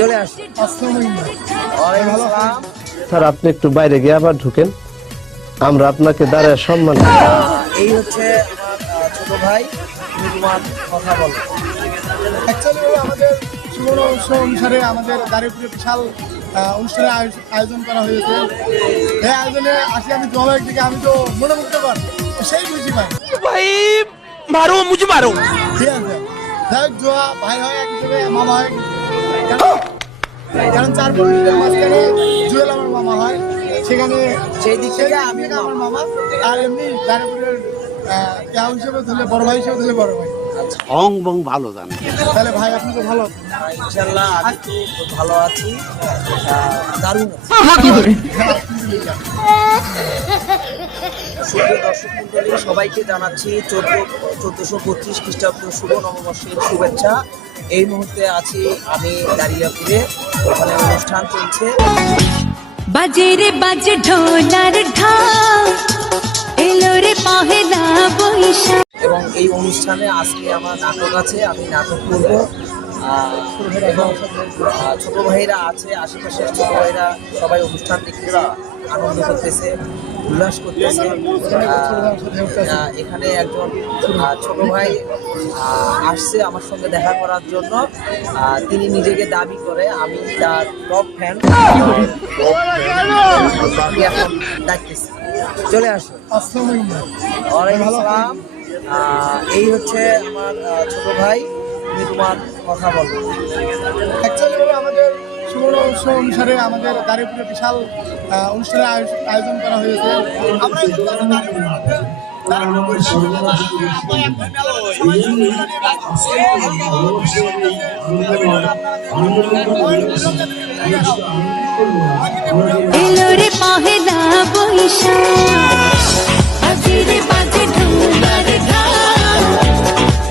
চলে আসুন। স্যার আপনি একটু বাইরে গিয়ে আবার ঢুকেন, আমরা আপনাকে দাঁড়ায় সম্মান। এই হচ্ছে আমার ছোট ভাই, তুমি তোমার কথা বলো। অ্যাকচুয়ালি আমাদের সুবর্ণ উৎসব অনুসারে আমাদের দাঁড়িপুরে বিশাল অনুষ্ঠানের আয়োজন করা হয়েছে। এই আয়োজনে আসি আমি জলের দিকে, আমি তো মনে মুগ্ধ কর সেই খুশি পাই ভাই, মারো মুঝে মারো। ঠিক আছে, যাই হোক জোয়া ভাই হয় এক হিসেবে, মামা হয় কারণ 4 বছরের মাঝখানে জুয়েল আমার মামা হয়, সেখানে সেই দিক থেকে আমি আমার মামা। আর এমনি দাঁড়িপুরের কেউ হিসেবে ধরলে বড় ভাই হিসেবে ধরলে বড় ভাই। অং বং ভালো জানে। তাহলে ভাই আপনি তো ভালো ইনশাল্লাহ আমি খুব ভালো আছি, দারুণ আছি। সুপ্রিয় দর্শক মন্ডলী, সবাইকে জানাচ্ছি 1425 খ্রিস্টাব্দ শুভ নববর্ষের শুভেচ্ছা। এই মুহূর্তে আছি আমি দাঁড়িয়াপুরে, ওখানে অনুষ্ঠান চলছে। বাজে রে বাজে ঢোলার ঢাক, এলো রে পহেলা বৈশাখ। এবং এই অনুষ্ঠানে আজকে আমার নাটক আছে, আমি নাটক করব। এবং ছোট ভাইরা আছে, আশেপাশের ছোট ভাইরা সবাই অনুষ্ঠান দেখতেছে, আনন্দ করতেছে, উল্লাস করতেছে। এখানে একজন ছোট ভাই আসছে আমার সঙ্গে দেখা করার জন্য। তিনি নিজেকে দাবি করে আমি তার টপ ফ্যান। এখন ডাকতেছি, চলে আসুন। ওয়ালাইকুম আসসালাম। এই হচ্ছে আমার ছোট ভাই, তুমি তোমার কথা বলো। অ্যাকচুয়ালি আমাদের সুবর্ণ উৎসব অনুসারে আমাদের দাঁড়িপুরে বিশাল অনুষ্ঠানের আয়োজন করা হয়েছে। আমরা এলো রে পহেলা বৈশাখ, বাজে রে বাজে ঢোলার ঢাক,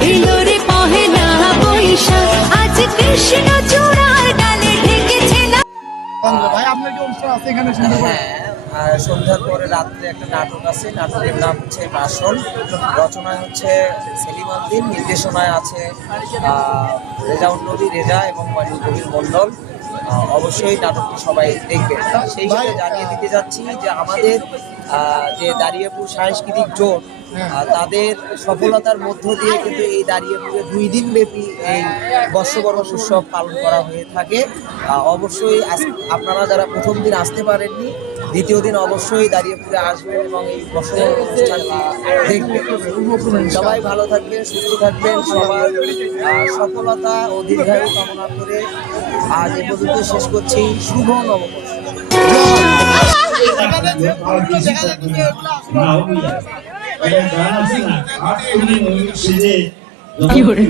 এলো রে পহেলা বৈশাখ, আজ কৃষ্ণ চূড়ার ডালে ঢেকেছে না। ভাই আপনার কি অনুষ্ঠান আছে এখানে শুনতে পাই? হ্যাঁ, সন্ধ্যার পরে রাত্রে একটা নাটক আছে, নাটকের নাম হচ্ছে বাসন। রচনায় হচ্ছে সেলিম আলদিন, নির্দেশনায় আছে রেজাউল নবী রেজা এবং ওয়ালিউল কবির মণ্ডল। অবশ্যই নাটকটি সবাই দেখবেন। সেই সাথে জানিয়ে দিতে যাচ্ছি যে আমাদের যে দাঁড়িয়াপুর সাংস্কৃতিক জোট, তাদের সফলতার মধ্য দিয়ে কিন্তু এই দাঁড়িয়াপুরে 2 দিন ব্যাপী এই বর্ষবরণ উৎসব পালন করা হয়ে থাকে। অবশ্যই আপনারা যারা প্রথম দিন আসতে পারেননি, দ্বিতীয় দিন অবশ্যই দাঁড়িয়াপুরে আসবেন এবং এই বর্ষবরণ অনুষ্ঠানটি দেখবেন। সবাই ভালো থাকবেন, সুস্থ থাকবেন, সবার সফলতা ও দীর্ঘায়ু কামনা করে আজ এ পর্যন্ত শেষ করছি। শুভ নববর্ষ। কি করে